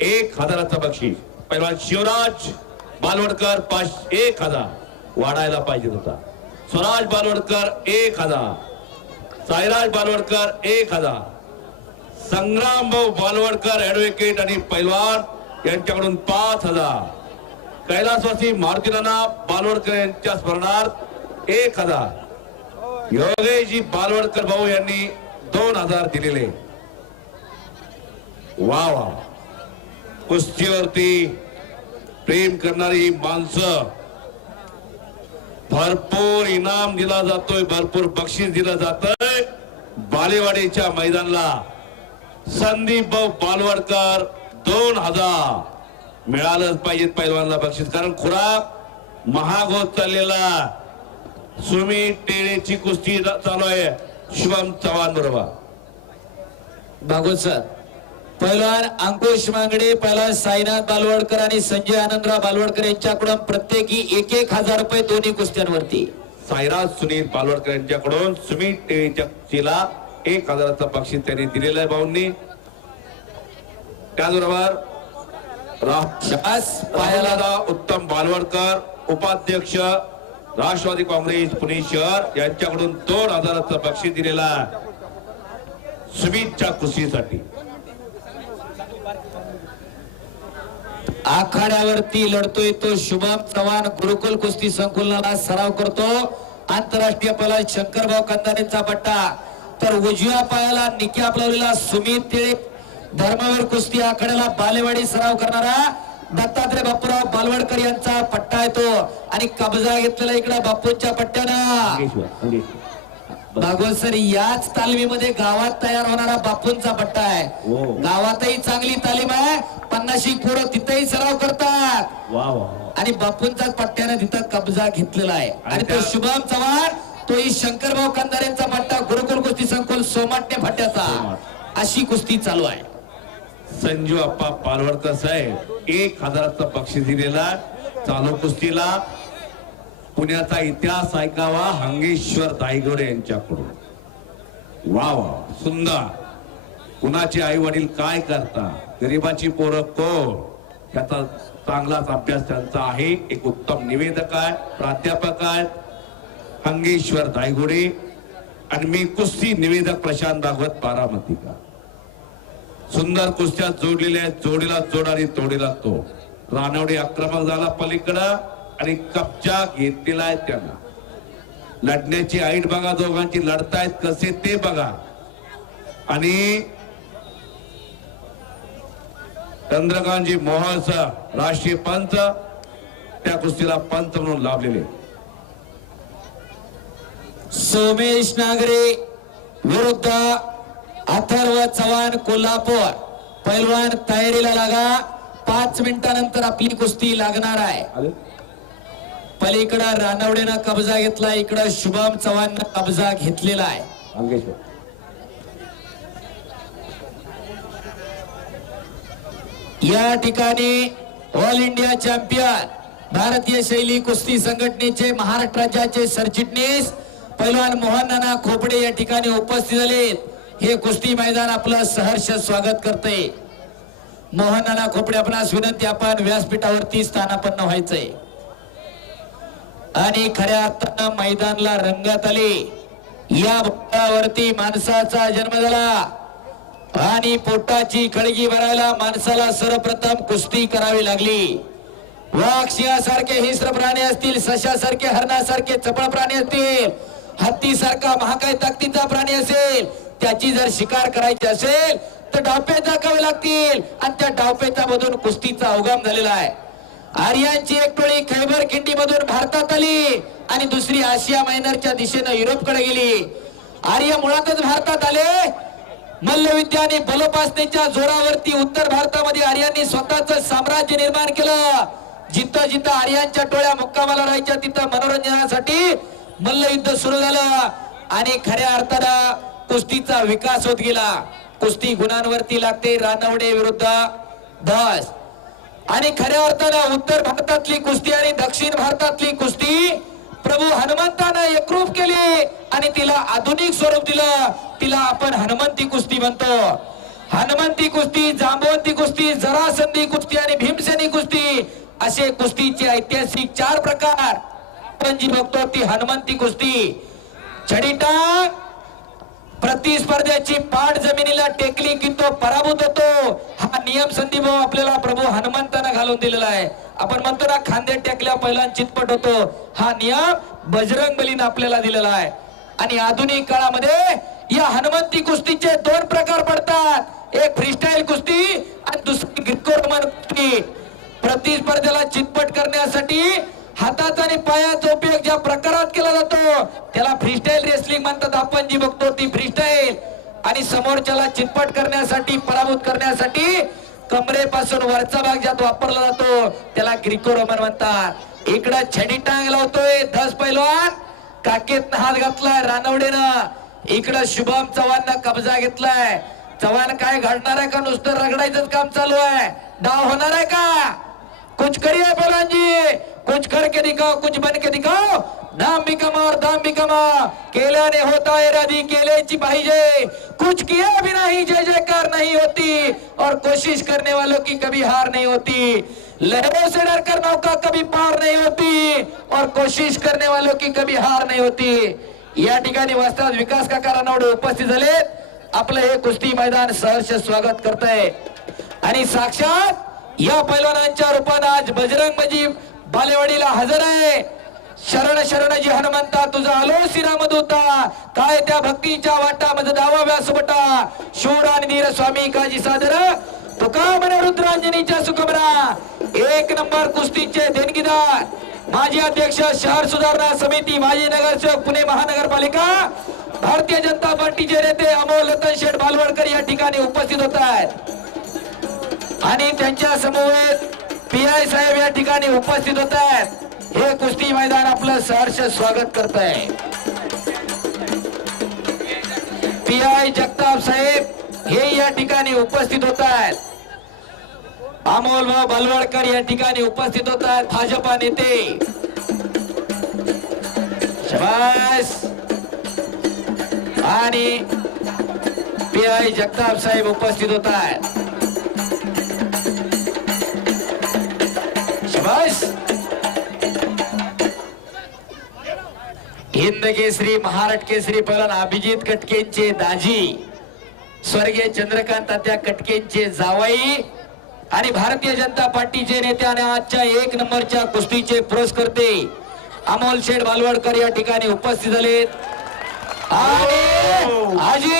एक हजाराचं बक्षीस. पहिलवान शिवराज बालवडकर पाच एक हजार. वाढायला पाहिजे होता. स्वराज बालवडकर एक हजार. साईराज बालवडकर एक हजार. संग्राम भाऊ बालवडकर ऍडव्होकेट आणि पैलवान यांच्याकडून पाच हजार. कैलासवासी मारुतीनाना बालवडकर यांच्या स्मरणार्थ एक हजार. योगेशजी बालवडकर भाऊ यांनी दोन हजार दिलेले. वा वा. कुस्तीवरती प्रेम करणारी माणसं भरपूर इनाम दिला जातोय भरपूर बक्षीस दिलं जातंय. बालेवाडीच्या मैदानाला संदीप भाऊ बालवडकर दोन हजार मिळालंच पाहिजेत पैलवानला बक्षीस. कारण खुराक महाग होत चाललेला सुमी टेळेची कुस्ती चालू आहे. शुभम चव्हाण बरोबर. भागवत सर पहिलवान अंकुश मांगडे पहिलवान साईनाथ बालवडकर आणि संजय आनंदराव बालवडकर यांच्याकडून प्रत्येकी एक एक हजार रुपये दोन्ही कुस्त्यांवरती. साईराज सुनील पालवडकर यांच्याकडून सुमित कुस्तीला एक हजाराचं बक्षीस त्यांनी दिलेलं आहे भाऊंनी. त्याचबरोबर पायाला उत्तम बालवडकर उपाध्यक्ष राष्ट्रवादी काँग्रेस पुणे शहर यांच्याकडून दोन हजाराचं बक्षीस दिलेलं आहे. सुमितच्या कुस्तीसाठी आखाड्यावरती लढतोय तो शुभम चव्हाण. गुरुकुल कुस्ती संकुलनाला सराव करतो. आंतरराष्ट्रीय पहिला शंकरभाऊ कंदारेंचा पट्टा. तर उजव्या पायाला निकी आपलवलेला सुमित तिळे धर्मवीर कुस्ती आखाड्याला बालेवाडी सराव करणारा दत्तात्रय बापूराव बालवडकर यांचा पट्टा येतो. आणि कब्जा घेतलेला इकडे बापूंच्या पट्ट्यानं. भागवत सर याच तालमीमध्ये गावात तयार होणारा बापूंचा पट्टा आहे. हो. गावातही चांगली तालीम आहे पन्नाशी पोरं तिथेही सराव करतात. वा वा आणि बापूंचा पट्ट्याने तिथं कब्जा घेतलेला आहे. आणि तो शुभम चव्हाण तोही शंकरभाऊ कंदारेंचा पट्टा गुरुकुल कुस्ती संकुल सोमाटणे फाट्याचा अशी कुस्ती चालू आहे. संजू अप्पा पालवडकर साहेब एक हजाराचं बक्षीस दिलेला चालू कुस्तीला पुण्याचा इतिहास ऐकावा हंगेश्वर दायगोडे यांच्याकडून. वा वा सुंदर. कुणाचे आई वडील काय करता? गरिबाची पोरं कोण? याचा चांगलाच अभ्यास त्यांचा आहे. एक उत्तम निवेदक आहे प्राध्यापक आहेत. हंगेश्वर दायगुडे आणि मी कुस्ती निवेदक प्रशांत भागवत बारामती का? सुंदर कुस्त्या जोडलेल्या आहेत जोडीला जोड आणि तोडीला तो रानवडी आक्रमक झाला पलीकडं. आणि कब्जा घेतलेला आहे त्यांना. लढण्याची ऐट बघा दोघांची लढतायत कसे ते बघा. आणि चंद्रकांतजी मोहस राष्ट्रीय पंच त्या कुस्तीला पंच म्हणून लाभलेले. सोमेश नागरे विरुद्ध अथर्व चव्हाण कोल्हापूर. पैलवान तयारीला लागा. पाच मिनिटानंतर आपली कुस्ती लागणार आहे. पलीकडं रानवडेनं कब्जा घेतला इकडं शुभम चव्हाणनं कब्जा घेतलेला आहे. या ठिकाणी ऑल इंडिया चॅम्पियन भारतीय शैली कुस्ती संघटनेचे महाराष्ट्र राज्याचे सरचिटणीस पैलवान मोहन नाना खोपडे या ठिकाणी उपस्थित झालेत. हे कुस्ती मैदान आपलं सहर्ष स्वागत करते मोहन नाना खोपडे आपणास विनंती आपण व्यासपीठावरती स्थानापन्न व्हायचंय. आणि खऱ्या अर्थानं मैदानला रंगत आले. या भक्तावरती माणसाचा जन्म झाला. आणि पोटाची खळगी भरायला माणसाला सर्वप्रथम कुस्ती करावी लागली. वाघ सिंहासारखे हिंस्र प्राणी असतील सशासारखे हरणासारखे चपळ प्राणी असतील हत्तीसारखा महाकाय ताकदीचा प्राणी असेल त्याची जर शिकार करायची असेल तर डावपे दाखवावे लागतील. आणि त्या डावपेचा मधून कुस्तीचा अवगम झालेला आहे. आर्यांची एक टोळी खैबर खिंडी मधून भारतात आली आणि दुसरी आशिया मायनरच्या दिशेनं युरोपकडे गेली. आर्य मुळातच भारतात आले. मल्लविद्या आणि बलोपासनेच्या जोरावरती उत्तर भारतामध्ये आर्यांनी स्वतःच साम्राज्य निर्माण केलं. जिथं जिथं आर्यांच्या टोळ्या मुक्कामाला राहायच्या तिथं मनोरंजनासाठी मल्लयुद्ध सुरू झालं आणि खऱ्या अर्थानं कुस्तीचा विकास होत गेला. कुस्ती गुणांवरती लागते रानवडे विरुद्ध धस. आणि खऱ्या अर्थानं उत्तर भारतातली कुस्ती आणि दक्षिण भारतातली कुस्ती प्रभू हनुमंतानं एकरूप केली आणि तिला आधुनिक स्वरूप दिलं. तिला आपण हनुमंती कुस्ती म्हणतो. हनुमंती कुस्ती जांबवंती कुस्ती जरासंधी कुस्ती आणि भीमसेनी कुस्ती असे कुस्तीचे ऐतिहासिक चार प्रकार. आपण जी बघतो ती हनुमंती कुस्ती. छडीटांग प्रतिस्पर्ध्याची पाठ जमिनीला टेकली की तो पराभूत होतो. हा नियम संदीभाऊ आपल्याला प्रभू हनुमंतानं घालून दिलेला आहे. आपण म्हणतो ना खांदे टेकल्या पहिला चितपट होतो. हा नियम बजरंग बलीनं आपल्याला दिलेला आहे. आणि आधुनिक काळामध्ये या हनुमंती कुस्तीचे दोन प्रकार पडतात. एक फ्रीस्टाईल कुस्ती आणि दुसरी ग्रिको रोमन कुस्ती. प्रतिस्पर्ध्याला चितपट करण्यासाठी हाताचा आणि पायाचा उपयोग ज्या प्रकारात केला जातो त्याला फ्री रेसलिंग म्हणतात आपण जी बघतो ती फ्रीस्टाईल आणि समोरच्याला चितपट करण्यासाठी पराभूत करण्यासाठी कमरेपासून वरचा भाग ज्यात वापरला जातो त्याला ग्रिको रोमन म्हणतात. इकडं छडी टांग लावतोय धस पैलवान. काकेत हात घातलाय रानवडेनं. इकडं शुभम चव्हाण कब्जा घेतलाय. चव्हाण काय घडणार आहे का? नुसतं रगडायचंच काम चालू आहे. डाव होणार आहे का? कुछ करिए बोलांजी कुछ करके दिखाओ कुछ बन के दिखाओ। नाम भी कमा और दाम भी कमा केल्याने होता है राधी केल्याची पाहिजे कुछ किया भी नहीं जय जयकार नहीं होती। और कोशिश करने वालों की कभी हार नहीं होती। लहरों से डरकर नौका कभी पार नहीं होती। और कोशिश करने वालों की कभी हार नहीं होती। या ठिकाणी वास्तवात विकास काका उपस्थित झाले आपलं हे कुस्ती मैदान सहर्ष स्वागत करत आहे आणि साक्षात या पैलवानांच्या रूपाने आज बजरंग मजीब बालेवाडीला हजर आहे. शरण शरणजी हनुमंता तुझा आलो श्रीराम दूता काय त्या भक्तीच्या वाटा मध्ये दावा व्यासपटा शूर आणि धीर स्वामी काजी सादर. तुका म्हणे रुद्रांजनीच्या सुखमरा एक नंबर कुस्तीचे देणगीदार. माजी अध्यक्ष शहर सुधारणा समिती माजी नगरसेवक पुणे महानगरपालिका. भारतीय जनता पार्टीचे नेते अमोल रतन शेठ बालवडकर या ठिकाणी उपस्थित होत आहेत. आणि त्यांच्या समवेत पी आय साहेब या ठिकाणी उपस्थित होत आहेत. हे कुस्ती मैदान आपलं सहर्ष स्वागत करत आहे. पी आय जगताप साहेब हे या ठिकाणी उपस्थित होत आहेत. अमोल भाऊ बलवडकर या ठिकाणी उपस्थित होत आहेत. भाजपा नेते. शबास. आणि पी आय जगताप साहेब उपस्थित होत आहेत. शबास हिंद केसरी महाराष्ट्र केसरी पहिला अभिजित कटकेंचे दाजी स्वर्गीय चंद्रकांत तात्या कटकेंचे जावाई आणि भारतीय जनता पार्टीचे नेते आणि आजच्या एक नंबरच्या कुस्तीचे पुरस्कर्ते अमोल शेठ बालवडकर या ठिकाणी उपस्थित झालेत. आणि आजी